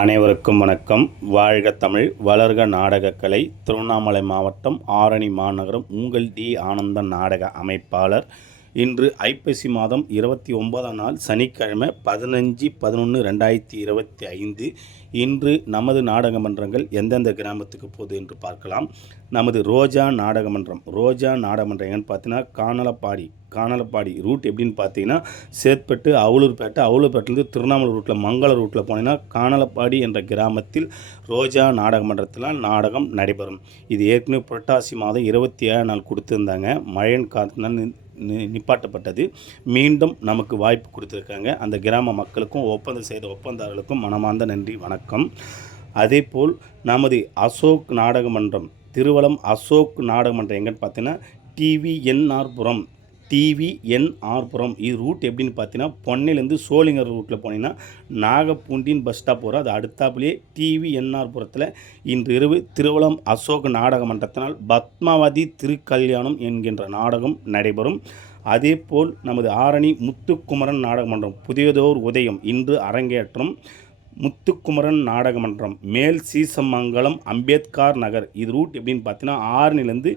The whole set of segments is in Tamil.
அனைவருக்கும் வணக்கம். வாழ்க தமிழ் வளர்க நாடகக்கலை திருவண்ணாமலை மாவட்டம் ஆரணி மாநகரம் உங்கள் டி. ஆனந்த நாடக அமைப்பாளர் இன்று ஐப்பசி மாதம் இருபத்தி ஒன்பதாம் நாள் சனிக்கிழமை பதினஞ்சு பதினொன்று ரெண்டாயிரத்தி இருபத்தி ஐந்து. இன்று நமது நாடக மன்றங்கள் எந்தெந்த கிராமத்துக்கு போகுது என்று பார்க்கலாம். நமது ரோஜா நாடகமன்றம் ரோஜா நாடகமன்றம் எங்கன்னு பார்த்தீங்கன்னா காணலப்பாடி காணலப்பாடி ரூட் எப்படின்னு பார்த்தீங்கன்னா சேத்பட்டு அவலூர்பேட்டை அவலூர்பேட்டிலேருந்து திருவண்ணாமலை ரூட்டில் மங்கள ரூட்டில் போனீங்கன்னா காணலப்பாடி என்ற கிராமத்தில் ரோஜா நாடகமன்றத்தில் நாடகம் நடைபெறும். இது ஏற்கனவே புரட்டாசி மாதம் இருபத்தி ஏழு நாள் கொடுத்துருந்தாங்க. மழையின் காரணத்தினால் நிப்பாட்டப்பட்டது. மீண்டும் நமக்கு வாய்ப்பு கொடுத்துருக்காங்க. அந்த கிராம மக்களுக்கும் ஒப்பந்தம் செய்த ஒப்பந்தாரர்களுக்கும் மனமார்ந்த நன்றி வணக்கம். அதேபோல் நமது அசோக் நாடகமன்றம் திருவலம் அசோக் நாடகமன்றம் எங்கன்னு பார்த்தீங்கன்னா டிவிஎன் ஆர்புரம். இது ரூட் எப்படின்னு பார்த்தீங்கன்னா பொன்னையிலேருந்து சோளிங்கர் ரூட்டில் போனீங்கன்னா நாகப்பூண்டின் பஸ் ஸ்டாப் வரும் அது அடுத்தாப்புலேயே டிவிஎன்ஆர்புரத்தில் இன்று இரவு திருவளம் அசோக் நாடக மன்றத்தினால் பத்மாவதி திருக்கல்யாணம் என்கின்ற நாடகம் நடைபெறும். அதேபோல் நமது ஆரணி முத்துக்குமரன் நாடக மன்றம் புதியதோர் உதயம் இன்று அரங்கேற்றம். முத்துக்குமரன் நாடகமன்றம் மேல் சீசமங்கலம் அம்பேத்கர் நகர். இது ரூட் எப்படின்னு பார்த்தீங்கன்னா ஆரணிலேருந்து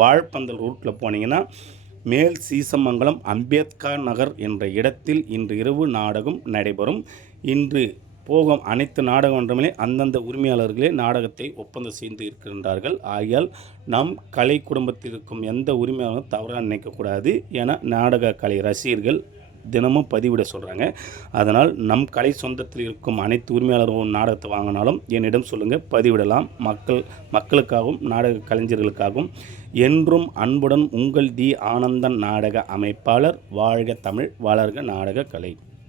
வாழ்பந்தல் ரூட்டில் போனீங்கன்னா மேல் சீசமங்கலம் அம்பேத்கர் நகர் என்ற இடத்தில் இன்று இரவு நாடகம் நடைபெறும். இன்று போகும் அனைத்து நாடகமன்றமே அந்தந்த உரிமையாளர்களே நாடகத்தை ஒப்பந்தம் செய்து இருக்கின்றார்கள். ஆகையால் நம் கலை குடும்பத்தில் இருக்கும் எந்த உரிமையாளரும் தவறாக நினைக்கக்கூடாது என நாடக கலை ரசிகர்கள் தினமும் பதிவிட சொல்கிறாங்க அதனால் நம் கலை சொந்தத்தில் இருக்கும் அனைத்து உரிமையாளர்களும் நாடகத்தை வாங்கினாலும் என்னிடம் சொல்லுங்கள் பதிவிடலாம். மக்கள் மக்களுக்காகவும் நாடக கலைஞர்களுக்காகவும். என்றும் அன்புடன் உங்கள் தி ஆனந்தன் நாடக அமைப்பாளர் வாழ்க தமிழ் வளர்க நாடக கலை.